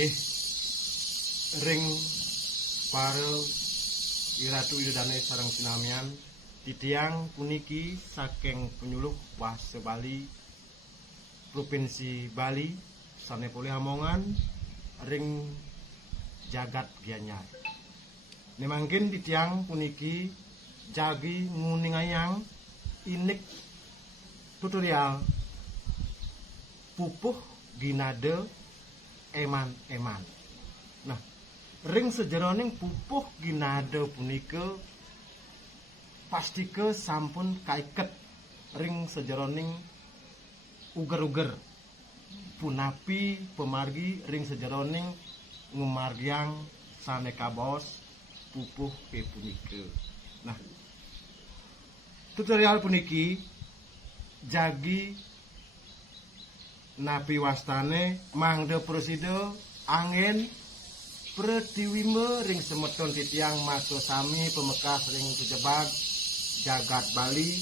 Inggih ring para Iratu Idodane sareng sinamian titiang puniki saking penyuluh Wase Bali Provinsi Bali sanepole Hamongan ring jagat Gianyar. Nemangkin titiang puniki jagi nguningayang inik tutorial pupuh ginade eman-eman. Nah, ring sejeroning pupuh ginade punika pastike sampun kaiket ring sejeroning uger-uger punapi pemargi ring sejeroning ngumargiang saneka bos pupuh punika. Nah, tutorial puniki jagi napi wastane mangde prosido angin pretiwime ring semeton titiang maso sami pemekas ring sejebag jagat Bali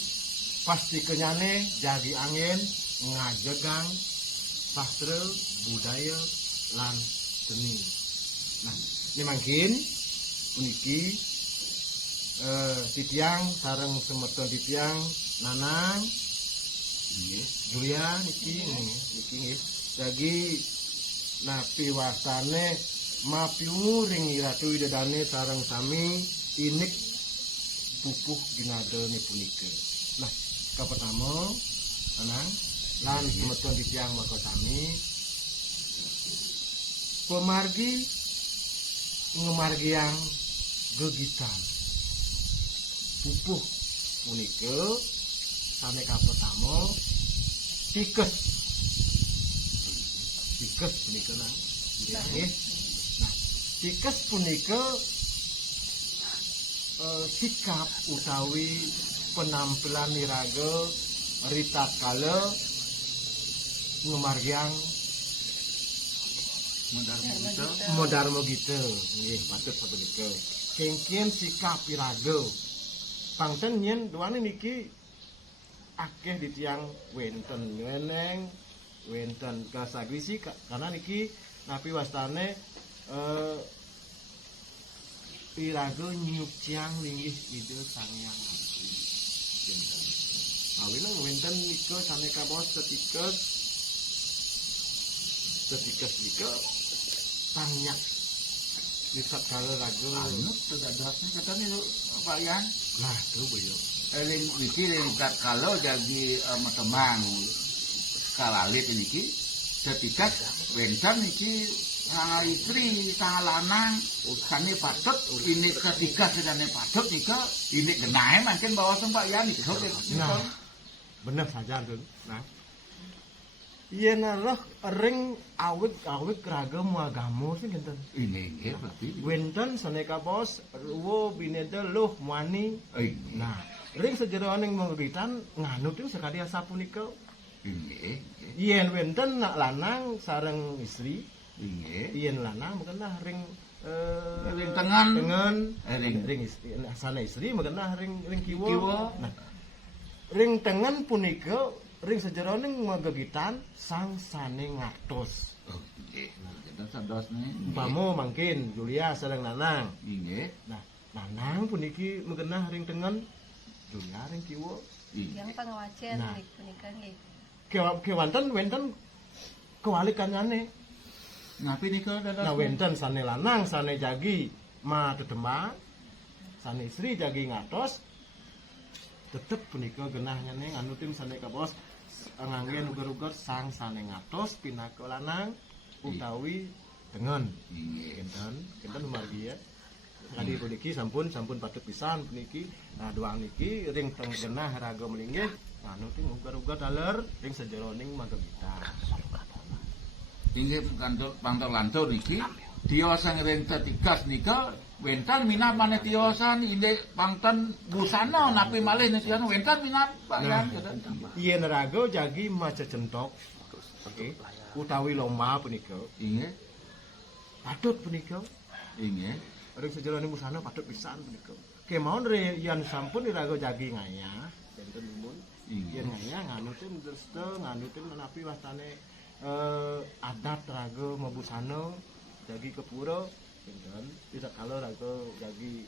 pasti kenyane jagi angin ngajegang sastra budaya lan seni. Nah, ini mungkin puniki titiang sareng semeton titiang Nanang Julia niki nggih jagi napi wasane mapiungu ring Iratu Idodane sareng sami inik pupuh ginade punika. Nah, pertama Nanang lan semeton titiang maka sami pemargi ngemargiang gegitan pupuh punika saneka pertama tikes punika nggih. Nah, tikes punika sikap utawi penampilan niraga ritatkala ngemargiang Modarmo Gita nggih patut sapunika. Kengken sikap iraga pangten yen duane niki akeh di tiang wenten ngeneng wenten kasagwisi karena niki napi wastane iraga nyup ciang linggih ide sangyang wenten awila wenten nika saneka bos setikes nika tangyak lihat kalau raga anu tidak dasnya katanya Pak Yan. Nah itu beliau Eling niki kat kalau jadi teman skalalit niki setikat wencan niki sang istri sang lanang kami patut ini ketika sedane patut nika ini genahe mungkin bawa Pak Yan nika. Nah bener saja tuh. Nah yen roh ring awit ragam agama sing ngenten. Ini nggih berarti. Wenten saneka bos ruwo bineda luh muani. Nah, ring sejeroning menguritan nganut itu sekali sapunika. Nggih. Yen wenten nak lanang sareng istri. Nggih. Yen lanang mengenah ring ring tengen ring istri sana istri mengenah ring kiwa. Kiwa. Nah, ring tengen punika ring sejeroning magegitan sang sane ngatos. Oh, nggih. Kita sadosne. Umpama mangkin Julia sareng Nanang. Nggih. Nah, Nanang puniki mengenah ring tengen, Julia ring kiwa. Yang pangawajen Nah. punika nggih. Kewanten wenten kewalikanane. Ngapi nika dados? Nah, wenten sane lanang sane jagi ma dedembang, sane istri jagi ngatos. Tetep punika genah nyane nganutin sane ka bos nganggen uger-uger sang sane ngatos pinaka lanang utawi tengen. Nggih. Kinten margi ya. Tadi puniki sampun patut pisan puniki. Nah, doang niki ring teng genah raga melinggih nganutin uger-uger daler ring sejeroning magegitan. Inggih kantor lantur niki tiosan ring tetikas nika wentan minat maneh tiosan inde pangten busana napi malih nisian wentan minat Pak Yan. Yen raga jagi maca centok. Oke. Utawi lomba punika. Inggih. Patut punika. Inggih. Ring sejeroning busana patut pisan punika. Kemawon yen sampun raga jagi ngayah enten umun. Yen ngayah nganutin terus nganutin napi wastane adat raga mabusana jagi kepuro pinten tidak kalau rago jagi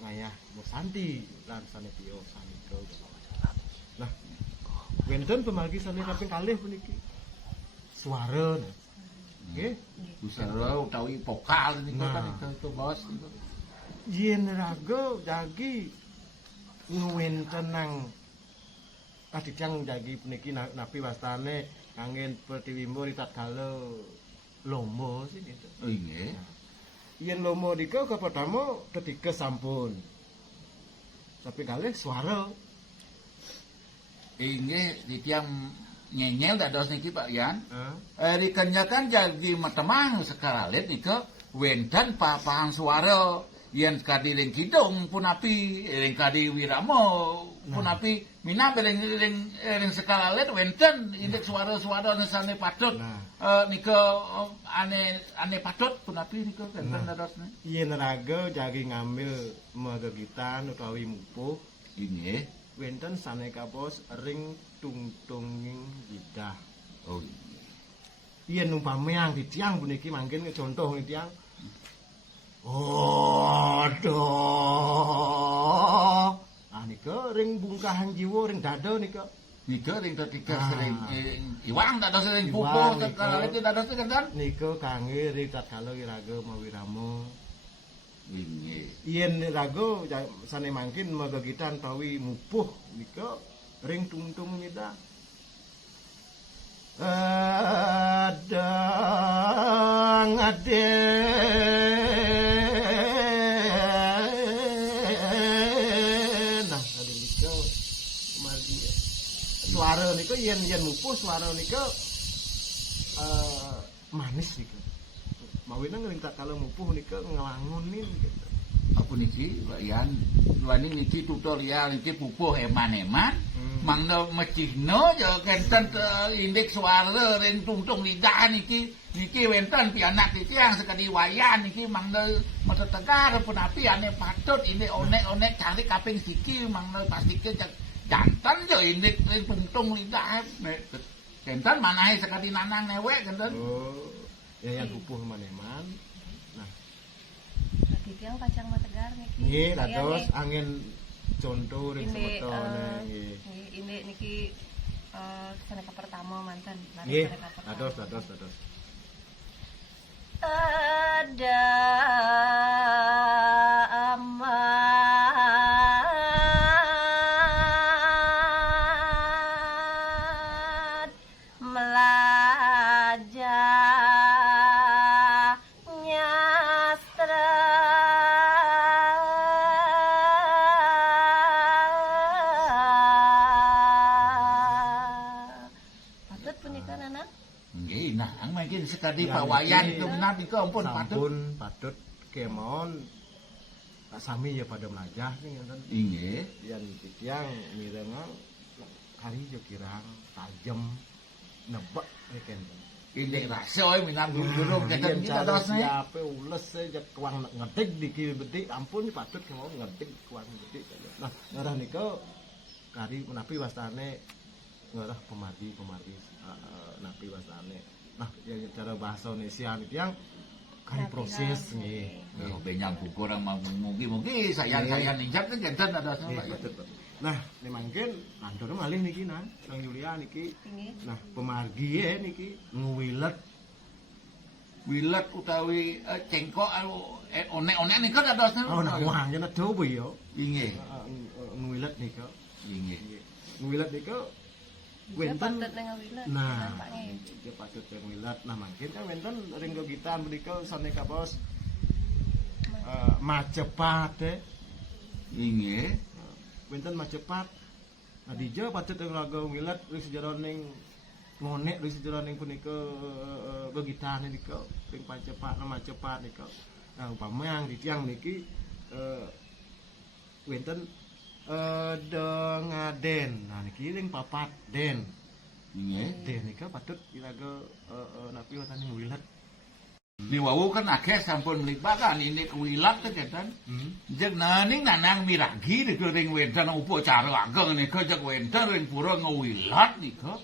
ngayah Musanti lan sanepio sanika. Nah, wenten pemargi sami kaping kalih puniki. Suara nah. Nggih. Busara utawi vokal niku kan Nah. itu bos. Yen raga jagi ngwenten nang kadidang jagi puniki napi wastane kangge Pertiwimbo ritat kala lomo sih gitu. Oh nggih. Yen lomo dika kapadamu ketiga sampun. Tapi kalih suara. Inggih titiang nyenyel dados niki Pak Yan. Hah? Rikenya kan jadi matemang sekaralit nika wenten papahan suara yen kadi ring kidung pun api ring kadi wiramo pun api minap ring sekaralit wenten indeks suara-suara nesane patut nika ane patut pun api nika wenten dadosne. Yen raga jagi ngambil megegitan utawi mupuh Inggih. wenten saneka bos ring tungtunging lidah. Oh. Yen umpame yang ditiang puniki mangkin contoh tiang. Aduh. Ah nika ring bungkahan jiwa ring dada nika. Nika ring ketika Ah. sering iwang dados sering Iwang, pupuh nika. sekaralit dados kan. Nika kangge ring tatkala iraga mawiramo. Inggih. Yen raga sane mangkin megegitan tawi mupuh nika ring tungtung nida. Adang nah tadi nika margi suara nika yen mupuh suara nika manis nika. Mawina ngering tak kalau mupuh nika ngelangunin gitu. Apa niki Pak Yan? Wani niki tutorial niki pupuh eman-eman. Mangna mecihno ya kenten indeks suara ring tungtung lidah niki wenten pianak iki yang sekali wayan niki mangna mata tegar pun api ane patut ini onek-onek cari kaping siki mangna pastike jantan yo indeks ring tungtung lidah. Kenten manahe sekali nanang newek kenten. Oh, ya yang pupuh maneman. Nah, Lagi tiang pacang mategar niki. nggih Saya dados nih, angin contoh ring ini semetone nggih. ini niki saneka pertama mantan. Lari Nggih, saneka pertama. dados. Ada amat melajah nyastra patut punika anak. Nggih, nah mungkin sekali Ya, pawayan niki itu benar nika ampun patut. Sampun patut kemon sami ya pada melajah sing ngenten. Inggih. Yen titiang mirenga hari yo kirang tajem nebak ken. Indek rasa minat dulu keten kita cara terus nih. siape ules saya kuang ngetik diki betik ampun patut kemon ngetik kuang betik. Nah, ngarah nika kari menapi wastane ngarah pemargi napi wastane. Nah, ya cara bahasa Indonesia titiang kari proses nggih. Oh, benyang buku orang mungkin saya ninjak kan kenten ada Nggih, betul. Nah, ini mangkin kantor malih niki nang Yulia niki. Ini Nah, pemargi niki nguwilet wilet utawi cengkok onek-onek nika dados. oh nah wah yen ado apa ya? Inggih. Nguwilet nika. Inggih. Nguwilet nika wenten wenten patut dengan wilayah. nah nampaknya. iki patut yang wilet. Nah, mangkin kan wenten ring gitar menika saneka bos macepat Inggih. wenten macepat. Nah, dija patut yang lagu wilet ring sejaroning ngonek ring sejaroning punika gitar nika ring macepat macepat nika. Nah, umpama yang ditiang niki wenten dengaden. Nah, niki ring papat den. Inggih. Den nika patut ilaga napi wonten ing wilet. Ni wau kan akeh sampun melibatkan ini kewilat teh keten. Jeung naning nanang miragi nika ring wenten upacara ageng nika jeung wenten ring pura ngewilat nika.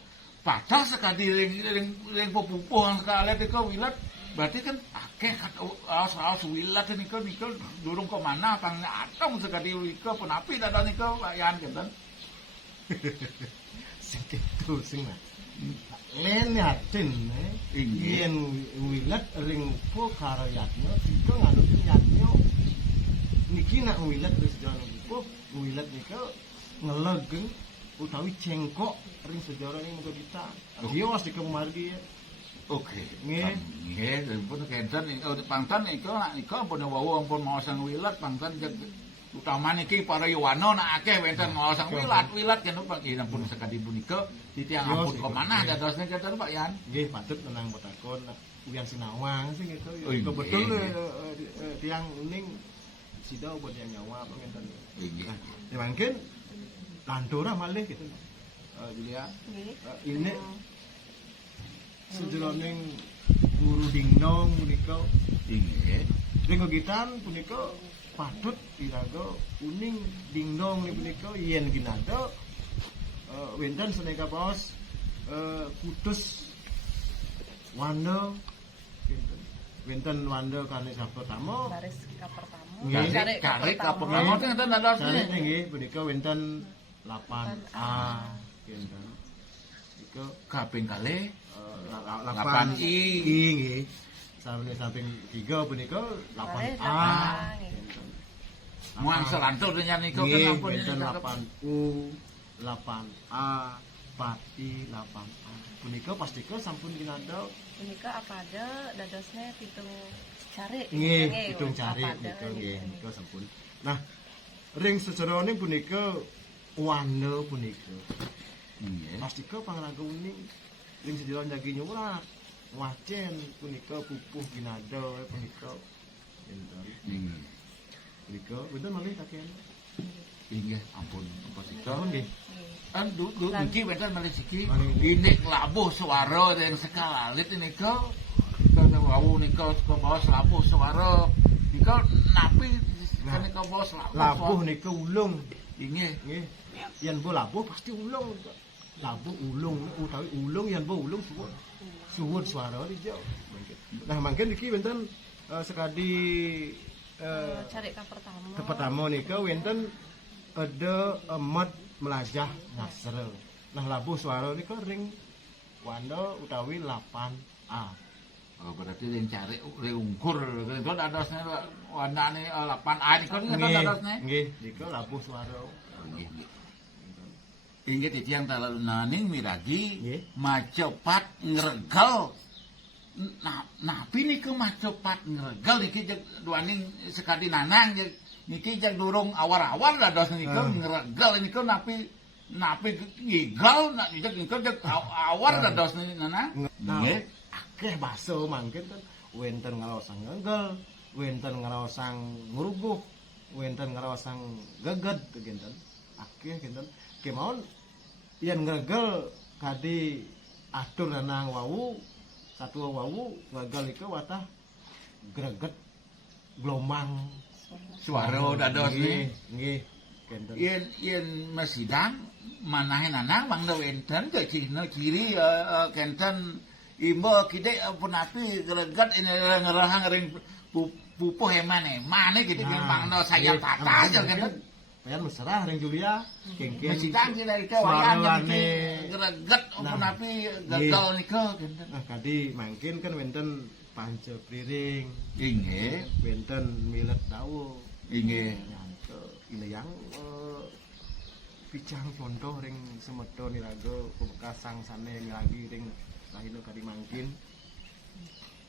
Patah sekali ring pepupuhan sekali nika wilat Berarti kan akeh aos wilat nika durung ke mana kang atong sekali nika penapi dada nika wayan kinten. Sing itu sing len yatin Inggih. yen wilat ring po karo yatnya kita nganutin yatnya niki nak wilat wis jalan po wilat nika ngelegeng utawi cengkok ring sejarah ini muka kita dios di kemargi. Oke. Nggih. Nggih, pun kenten pangtan nika pun wau ampun maosang wilat pangtan jeg utama niki para Yowana nak akeh wenten maosang wilat kene Pak Yan pun sekadi punika titiang Yo, ampun sih, ke mana nggih. dadosne kenten Pak Yan. Nggih patut menang petakon uyan sinawang sing itu Oh, itu iya, betul iya. tiang ning sidau buat yang nyawa apa ngenten. Nggih. Ya mungkin lantura malih gitu. Julia Nggih. ini sejeroning guru dingdong punika Nggih. ring gitan punika patut diraga uning dingdong ni punika yen ginado wenten seneka bos kutus wanda kinten. Wenten wanda kane sapa tamu Baris ka pertama. Nggih. Karek ka pertama teh enten dadosne. Sareng nggih punika wenten 8A kinten. Ika Kaping kalih 8 I. nggih. Samping 3 punika 8A. Kinten. Muang selantur nya nika kan Nggih, ampun wenten 8U, 8A, 4I, 8A. Punika pastika sampun ginado. Punika apa ada dadosnya pitung cari. Nggih, hitung cari punika nggih, nika sampun. Nah, ring secerone punika wanda punika. Nggih. Pastika pangraga uning ring sejeron jagi nyurat. Wacen punika pupuh ginado punika. Enten. Nggih. Punika wenten malih taken. Inggih, ampun pasika. Tahun nggih. Kan dulu niki wenten malih siki Malih. ini labuh suara yang sekalalit nika kan wau nika ke bawah labuh suara nika napi kan nika bawah Labuh nika ulung. inggih Nggih. Yen mbok labuh pasti ulung. Labuh ulung utawi ulung yen mbok ulung suwun. Suwun suara dijauh. Nah, mangken iki wenten sekadi Cari ka pertama. pertama nika wenten ada emat melajah nasre. Nah, labuh suara nika ring wanda utawi 8A. oh berarti yang cari ungkur itu dadosnya warnane 8A nika nika dadosnya Nggih, nika labuh suara. inggih inggih titiang talalunaning miragi Nggih. macepat ngregal napi niki macepat ngregal niki jeg duaning sekadi nanang jeg niki jeg durung awar-awar dados nika ngregal nika napi ngigal jeg nika jeg awar dados nanang nggih Akeh baso mangken kan wenten ngarosang ngegel, wenten ngarosang ngruguh, wenten ngarosang geged genten. Akeh genten. Kemawon yen ngegel kadi atur nanang wau satu wau ngegel iku watah greget gelombang suara dados nggih nggih genten. yen mesidang manahe nanang mangda wenten ke ciri kenten imba kide punapi greget ini ngerahang ring pupuh emane gitu kan mangda saya tata aja kan Payan mesra ring Julia kengken mesidang kira ika wayan suarane. greget Nah, punapi gagal nika kenten Nah, kadi mangkin kan wenten panca priring, inggih wenten milet dawo. inggih Nyangke ini yang picang contoh ring semedo niraga pemekasang sane lagi ring lahino kadi mangkin.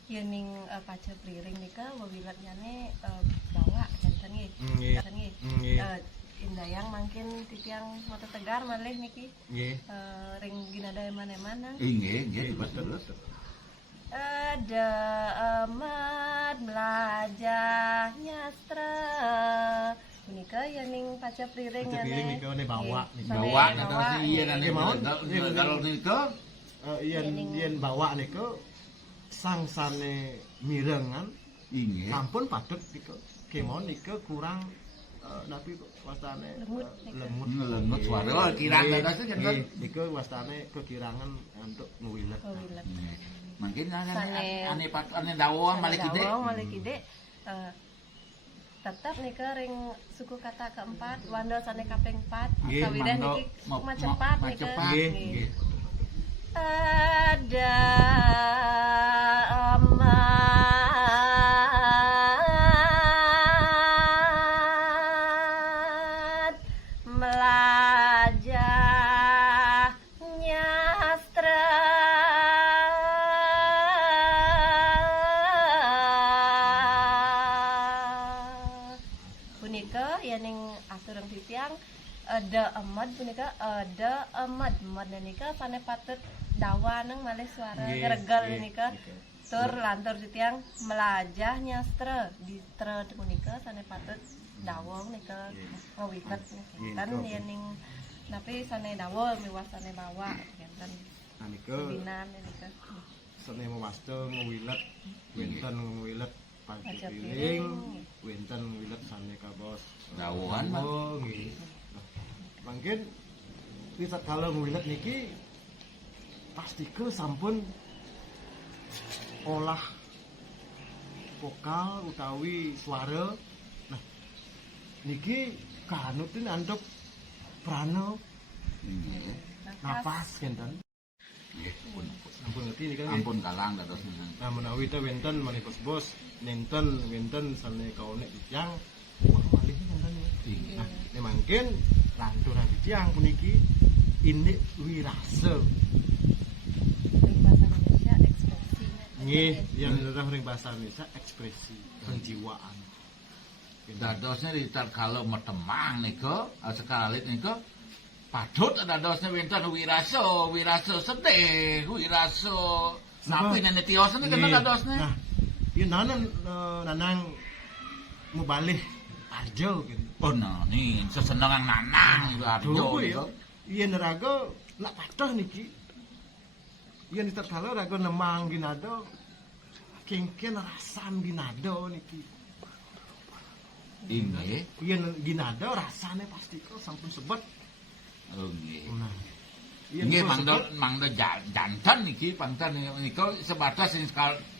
Yen ning paca priring nika wawilatnyane bawa janten nggih. Nggih. Janten nggih. Nggih. Indayang mangkin titiang mata tegar malih niki Nggih. ring ginada mana-mana. inggih Nggih, betul betul. Ada amat melajah nyastra. Punika yen ning paca priring Paca priring nika ne bawa nika. bawa dados iya Nggih, mawon. kalau nika Yen bawa nika sang sane mirengan inggih sampun patut nika kemon nika kurang napi wastane Lemut, nika. lemut Ngelengut suara kirang Nggih, dadasnya kan nggih, nika wastane kekirangan untuk ngewilet. Wawilat. Nggih. Mungkin Sane- ane dawuh balik ide. Dawang Malik Ide tetap nih ring suku kata keempat wanda sane kaping 4 Nggih, kawidah mandok, niki macepat nih macepat. Nggih, Nggih. nggih. Ada amat melajah nyastra punika yaning aturang titiang ada amat punika ada amat nika sane patut dawa nang malih suara Nggih, gregal nggih, nika nggih. tur lantur titiang melajah nyastra di tre punika sane patut dawa nika ngawiket Nggih, kan nggih. yaning napi sane dawa miwas sane bawa genten Nah nika binan nika sene mewasta ngewilet wenten ngewilet panci Panci piring piring. wenten ngewilet saneka bos Dawuhan, Pak. oh nggih Nah, mungkin kita kalau ngewilet niki pasti ke sampun olah vokal utawi suara nah niki kanutin andok prana napas genten Nggih, pun. sampun ngerti niki kan Ampun kalang dados nang. nah menawi teh wenten malih bos nenten wenten sane kaonek tiyang wah malih nenten ya Iya. nah ini mungkin lanturan tiyang puniki ini wirase ring bahasa Indonesia ekspresi nggih yang nerah ring bahasa Indonesia ekspresi penjiwaan Dadosnya di kalau metemang nika sekalit nika padut dadosnya wenten wiraso sedih wiraso napi nene tios ini kena dadosnya nah ieu nanan nanang mubalih arjo gitu oh no nih sesenengan nanang itu arjo Duh, ya. nika Iya neraga lak patah niki. Iya nitar kala raga nemang ginado. Kengken rasan ginado niki. ini Iya ginado rasane pasti kok sampun sebet. oh nggih Nah. nggih niku mangdo sebet. mangdo jantan niki pangtan nika sebatas ini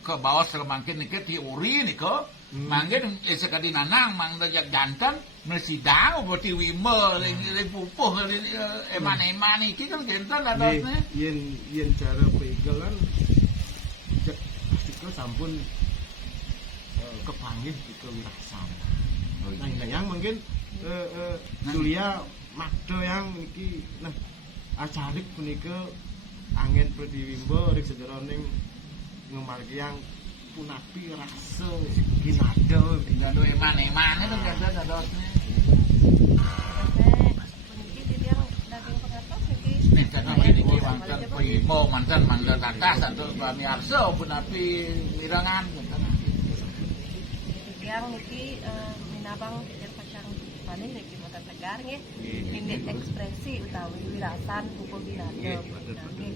ke bawah semangkin niki teori nika mangkin sekadi nanang mangdo jantan mesidang berarti wime ling pupuh eman-eman iki kan jantan dadosnya Yen cara pegelan cek pasti kok sampun kepanggih ke wirasan. Nah, yang mungkin Julia Magda yang niki nah acarik punika angin prediwimbo ring sejeroning ngemargi yang punapi rasa ginado Ginado eman-eman itu jantan dadosnya puniki titiang daging pengatos niki nih jantan niki mantan primo mantan mangdo tatas atau bami arso pun api mirangan jantan titiang niki minabang titiang pacang paling niki boten tegar nggih ini ekspresi utawi wirasan pupuh ginado Nggih, betul, betul.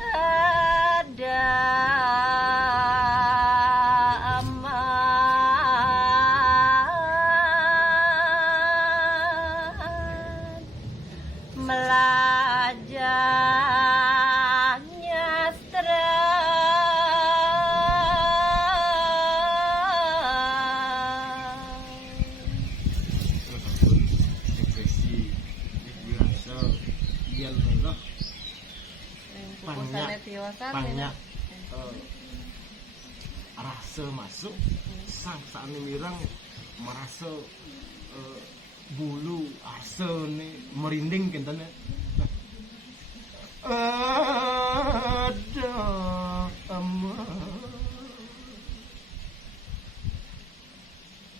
ada amat melajah nyastra sampun ekspresi wirasa yen lah pupusane tiosan banyak rasa masuk sang sakne mirang merasa bulu asa ni merinding kentane ada amat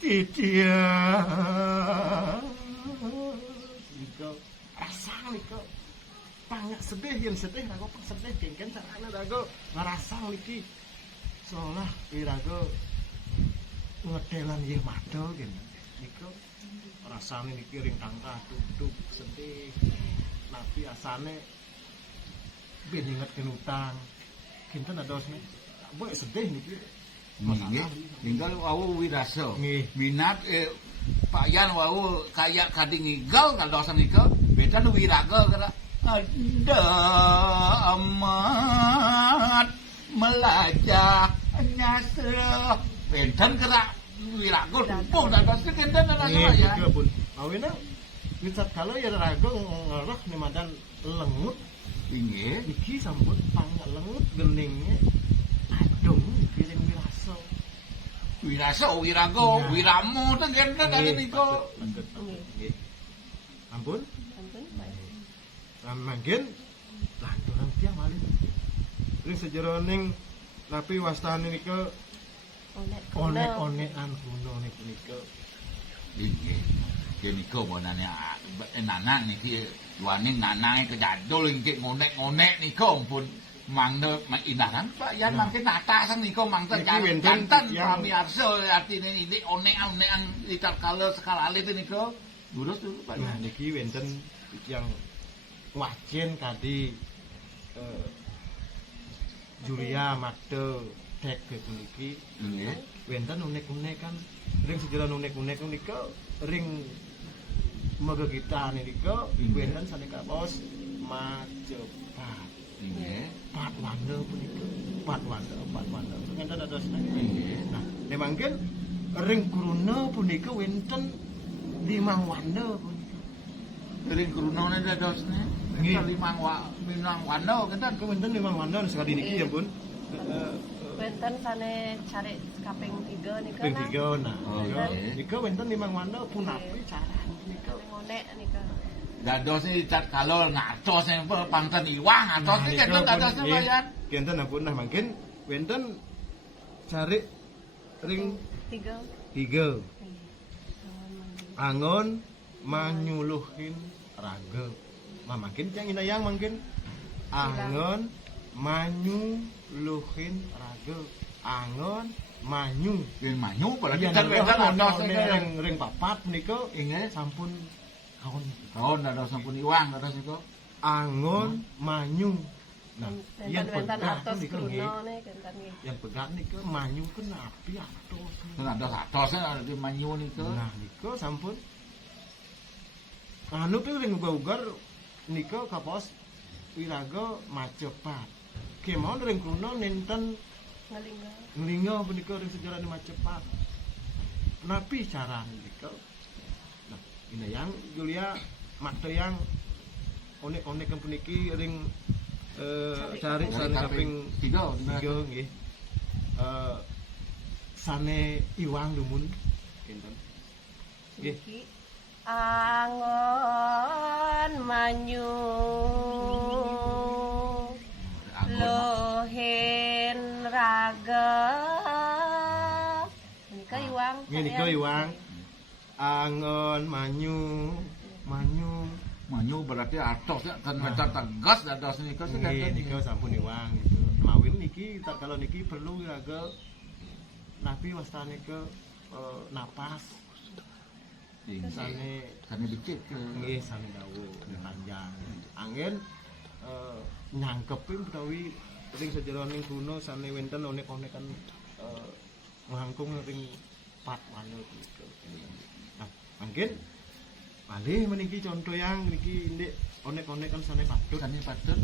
titiang niko rasa niko banyak sedih yang sedih rago pang sedih kengken carana rago ngerasang niki seolah rago ngedelan ye mado gitu niko rasane niki ring tangka tutup sedih nabi asane ben inget kenutang kinten adosne boleh sedih niki nggih tinggal wau wiraso Nggih. minat Pak Yan wau kayak kading ngigal kadosan niko beda nu wiraga kira ada amat melajak nyasrah benten gerak wiragul tumpung dados kenten Nggih, ya tiga pun. Awena wicat kalau ya raga ngerah nih madan lengut inggih iki sampun pangak lengut geningnya adung piring wirasa. wirasa wirago Ya. wiramu teng kenten kali niku Nggih. Ampun, Ampun, Pak. mangkin lanturan tiang malih. Ring sejeroning tapi wastane nika onek-onekan kuno niku nika. inggih yen niku bonane nanang niki waning nanange kejadul nggih ngonek-ngonek niku ampun mangne indahan Pak Yan mangke nata sang niku mangten Niki wenten jantan yang- pamiarsa artine ini onek-onekan itar kala sekalalit niku lurus dulu Pak Nah Yan niki wenten yang wajen kadi Julia Magda dek puniki nggih wenten unek-unekan ring sejeroning unek-unek nika ring megegita nika wenten saneka bos Majapahit. nggih Pat wanda punika. Pat wanda. Ngenten dados. nggih Nah, nemangken ring kuruna punika wenten 5 wanda punika. ring krunane dadosne Nggih. limang wano kenten Kau wenten 5 wanda sekali niki ya, Bun. Benten sane cari kaping 3 nika Ping 3 nah. Oh, Nika- iya. Nika wenten 5 wanda punapi carane nika. ngonek nika. dados ini cat kalol ngatos yang pangten iwang ngatos iki kenten dados Pak Yan Kenten ampun nah mangkin wenten cari ring 3. 3 angon manyuluhin raga. Nah, makin yang inayang makin angon manyuluhin raga. Angon manyu. ring manyu berarti Iya, kan wenten dados ring papat nika inggih sampun kaon. tahun dados sampun iwang dados niku Angon manyu. Nah, yang Benten pegat atos nika nggih. kruno ne kenten nggih. Yang pegat nika manyu kan api atos. dados atos di manyu niku Nah, nika sampun anu pe ring uga-ugar nika kapos wiraga Majapahit. Kemawon ring kuno nenten Ngelingga. nglinga punika ring sejarah Majapahit. Napi cara nika. Nah, ini yang Julia Magda yang onek-onek puniki ring cari sane kaping 3 nggih. Sane iwang dumun kinten. Nggih. Iki angon manyu lohen raga. Nika iwang. Nggih nika iwang. Angon manyu manyu berarti atos kan meter tegas dados niku nggih nika sampun iwang gitu. Mawin niki tak kalau niki perlu wiraga napi wastane ke napas sane sane dikit nggih sane dawuh panjang angin nyangkepin utawi ring sejeroning kuno sane wenten onek-onekan ngangkung ring pat manut niku. Nah, mungkin malih meniki contoh yang niki ndek onek-onekan sane patut. sane patut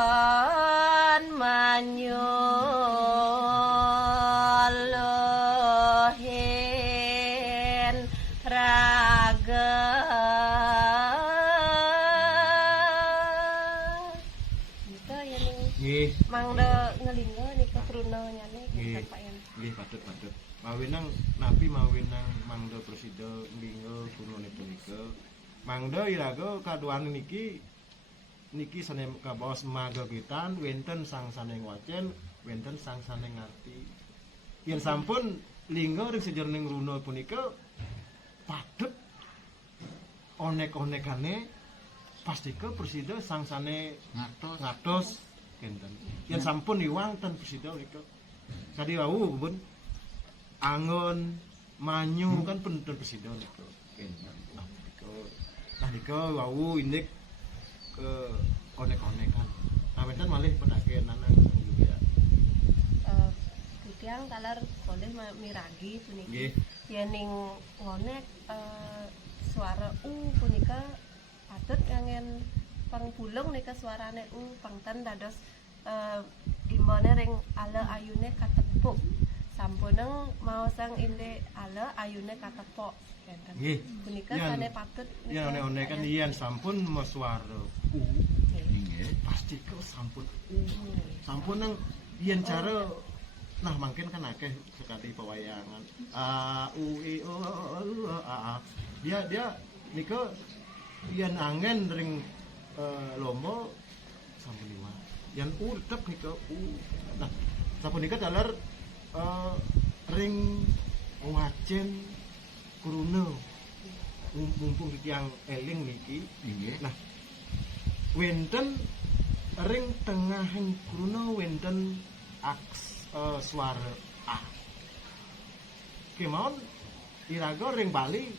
Anggon manyu lohen raga. Nika yang Nggih, mangda ngelingga nika kruna nyane Nggih. Pak Yan. nggih patut. Mawinang napi mawinang mangda presida nglinga kunone punika. Mangda iraga kaduan niki sane kabaos magagitan wenten sangsane wacen, wenten sangsane ngarti. Yen sampun lingga ring sejeroning runa punika patut onek-onekane pastika presida sangsane ngatos kenten. Yen sampun iwang ten presida nika. Kadi wau Bun. Angon manyu kan penten presida nika. Kenten. Nah nika wau indik ke konek-konekan. Nah wenten malih pedake nanang juga. Kutiang kalar boleh miragi puniki. Nggih. Yening ngonek suara punika patut ngangen pangbulung nika suarane pangten dados imbone ring ala ayune katepuk sampuneng maosang inde ala ayune katepok enten Nggih. punika Yen- sane patut Yang one kan yen sampun meswara Nggih. pasti kok sampun sampun nang yen cara nah mungkin kan akeh sekali pewayangan a u i o a dia nika yen angen ring lomba sampun lima yen u tetep nika u nah sampun nika dalar ring wacen kuruna mumpung yang eling niki Nggih. nah wenten ring tengahing kuruna wenten suara A. Kemauan iraga ring Bali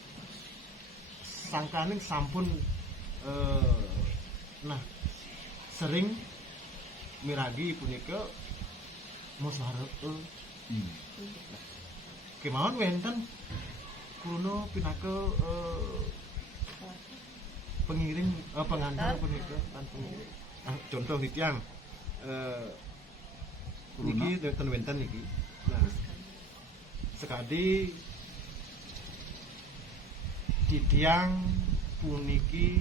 sangkaning sampun nah sering miragi punika mau suara E. Kemauan wenten kuno pinaka pengiring pengantar punika lan pengiring. Nah, contoh titiang niki wenten niki. Nah, sekadi titiang puniki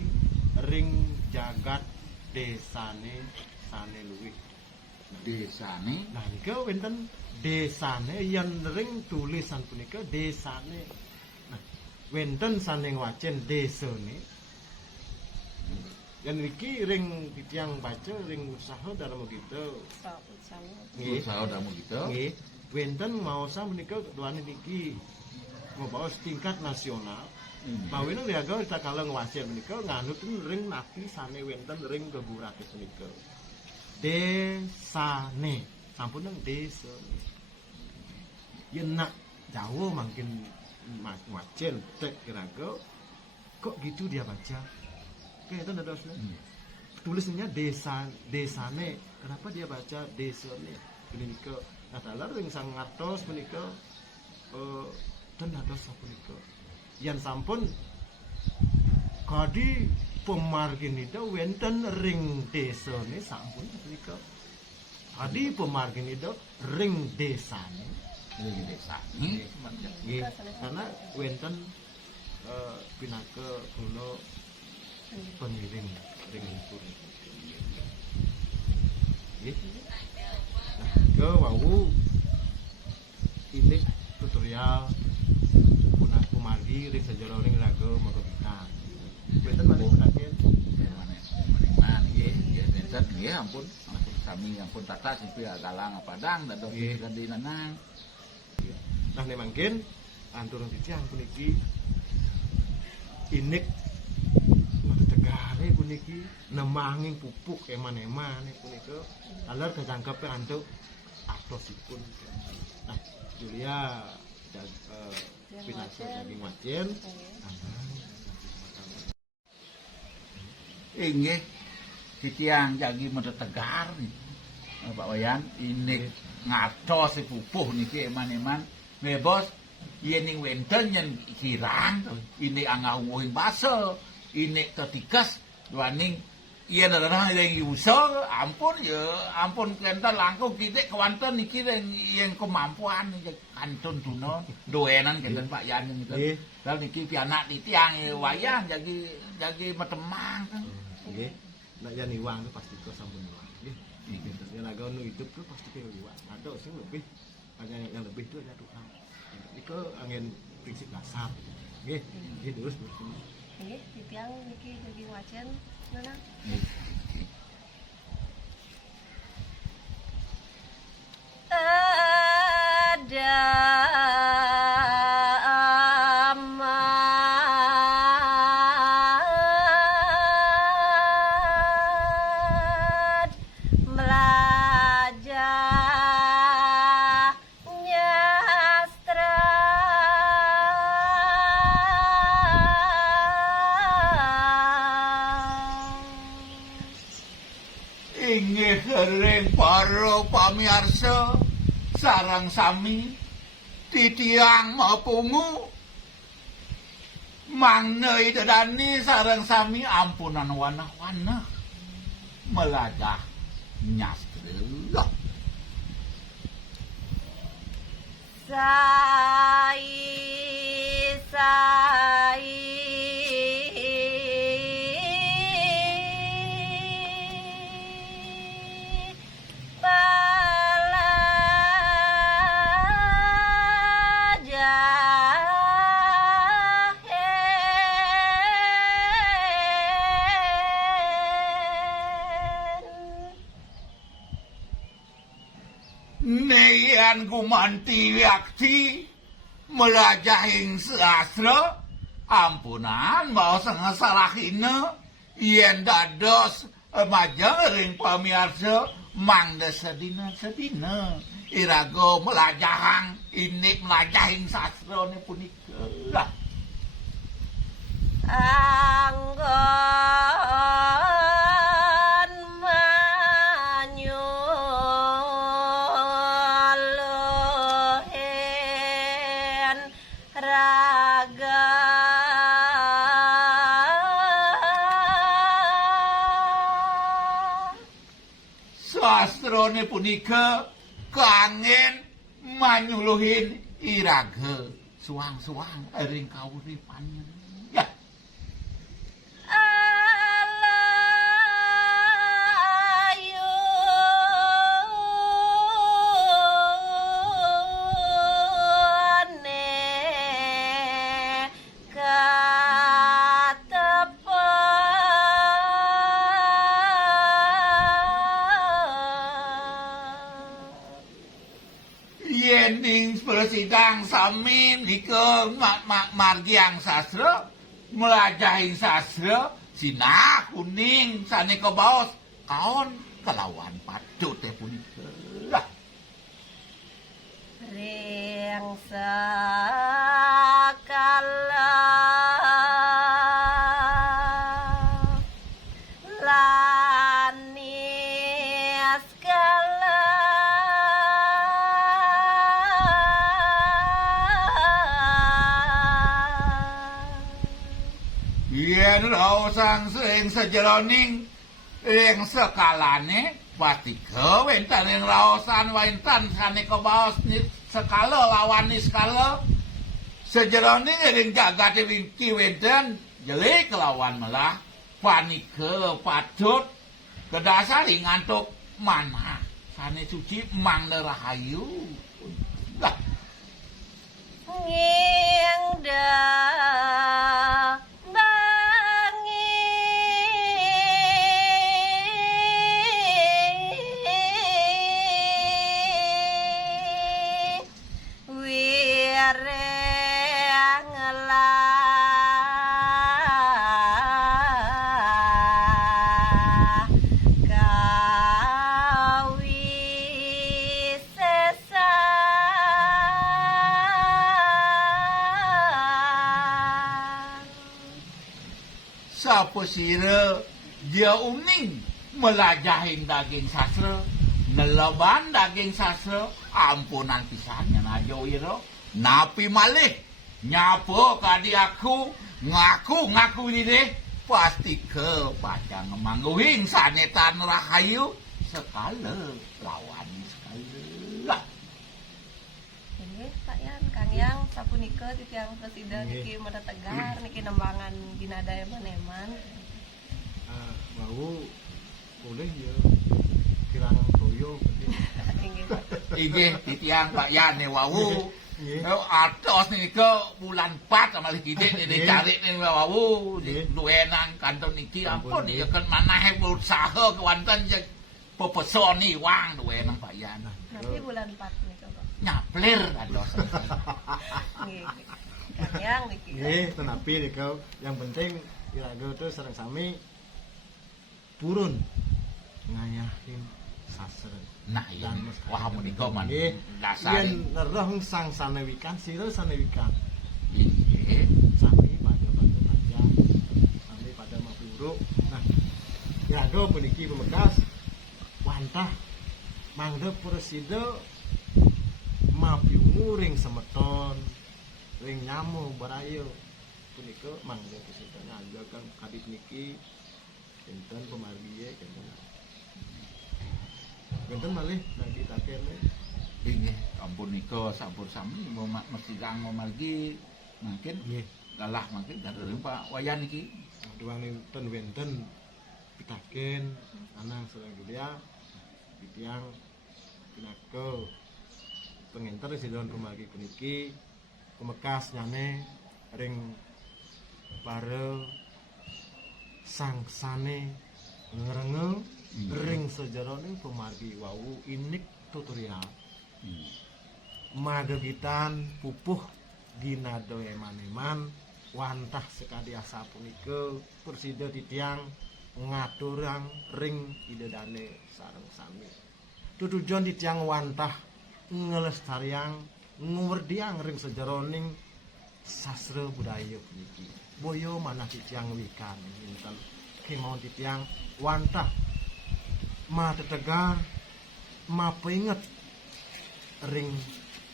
ring jagat desane sane luwih. Desane Nah, nika wenten desane yen ring tulisan punika desane. Nah, wenten saning wacen desane. Yen iki ring titiang baca ring usaha dalam gitu. Nggih. usaha damu gitu. Nggih, wenten maosa menika ketuane niki membawa tingkat nasional. Mawene liaga kita kalau ngwasir menika nganut ring naki sane wenten ring geburake menika. Desane, sampun nang desa. Yen nak Jawa mungkin wacen tek kira-kira kok gitu dia baca. Oke, itu ada dosnya. Tulisnya desane. Kenapa dia baca desane? Menika nah dalar ring sang ngartos menika ten dados sapunika. Yen sampun kadi pemarginida wenten ring desane sampun menika. Kadi pemarginida ring desane. Ring desane. Nggih, karena wenten pinaka kula pengiring ring pun. Nggih. Nah, ke wau ini tutorial punah pumargi ring sejero ring raga monggo kita. Wenten malih perhatian. Mana nggih, nggih benten nggih ampun. Sami ampun tata sipi galang padang dados Nggih. ganti nanang. Nah, nek mangken anturun titiang puniki inik tegare puniki nemanging pupuk eman-eman punika alar kecangkep antuk atosipun. Nah, Julia pinasa daging wacen. Nggih. Titiang jagi mede tegar nih. Pak Wayan ini ngatos pupuh niki eman-eman bebos yen ning wenten yen kirang ini angawuhing basa ini ketikas duaning yen adalah yang usaha ampun ya ampun kental langkung kitik kewanten niki yang kemampuan kantun tuna doenan kenten Pak Yan Nggih. niku dal niki pianak titiang wayang jagi metemang kan. Nggih. Nek yen iwang itu pasti kok sampun iwang. Nggih. Yen agak nu hidup tuh pasti ke iwang. Ada sing lebih hanya yang lebih itu ada Tuhan. Iku angin prinsip dasar. Nggih. Nggih terus. nggih titiang niki daging wacen nana ada amat belajarnya astra inggih dereng para pamirsa sarang sami titiang mapungu Mangneu dedani sareng sami ampunan wanah-wanah melajah nyastra. Sai Neyan gumanti yakti melajahing sastra ampunan maos ngasalahina yen dados majeng pamirsa mangda sedina irago melajahang inik melajahing sastra ne punika anggon manyuluhen raga sastrone punika kangen manyuluhin iraga suang-suang ering kauripan ya yening persidang sami nika margiang sastra melajahing sastra sinah kuning saneka baos kaon kelawan patut teh punika ring sakala lanis kala yen raosang sing sajeroning ing sekalane patika wenten ing raosan wenten saneka baos skala lawan skala sajeroning ing jagat wingki wenten jelik lawan melah panika patut kedasari ngantuk manah sane suci mangda rahayu lah ngingda sapa sira dia uning melajahing daging sastra neleban daging sastra ampunan pisan aja ira napi malih nyapa kadi aku ngaku diri pasti ke pacang mangguhing sanetan rahayu sekala lawan sekala ini Pak Yan Kang Yang sapunika titiang presiden niki mata tegar niki nembangan binada eman-eman Wau boleh ya kirang toyo inggih Pak. inggih titiang Pak Yan wawu Nggih. atos nika bulan 4 amalih kidik Nggih. dicari ning wawu Nggih. duwenan kantor niki ampun Nggih. ya kan manahe berusaha kewanten pepesoni wang duwenan Pak Yan Nanti bulan 4 nika Pak. nyaplir ados Nggih. Kang Yang niki. nggih tenapi nika yang penting iraga itu sareng sami purun ngayahin sastra nah iya Dan mustahil. wah menika man Nggih. dasar yen nerah sang sanewikan sira sanewikan inggih sami pada baca sami pada mapuruk nah iraga puniki pemegas wantah mangda presida mapiungu ring semeton ring nyamu barayo punika mangga kesinten ngajakan kadit niki kinten pemargi kinten. Kinten malih nagi taken Inggih, ampun nika sampun sami mesti kang margi mungkin nggih. galah mungkin dareng Pak Wayan iki. Duanginten wenten pitaken anang sareng Julia titiang pinaka pengenter sidon pemargi puniki kumekas nyane ring para sangsane ngrenge ring sejaroning pemargi wau inik tutorial magegitan pupuh ginado eman-eman wantah sekadi asa punika persida titiang ngaturang ring idedane sareng sami tujuan titiang wantah ngelestariang nguwerdiang ring sejaroning sastra budaya puniki boyo manah titiang wikan inten kemawon titiang wantah ma tetegar ma peinget ring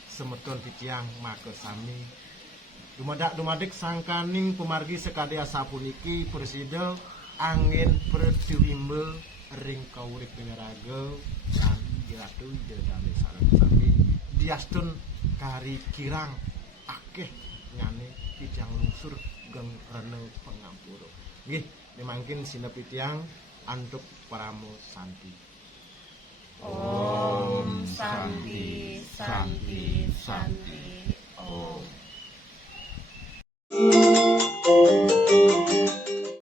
semeton titiang maka sami dumadak sangkaning pemargi sekadya sapuniki presida angin perdiwimbel ring kawurip pinaraga lan diratu dedane sareng sami diastun kari kirang akeh nyane titiang lungsur geng rene pengampura nggih memangkin sinep titiang antuk paramo santi. Om Santi Santi Santi.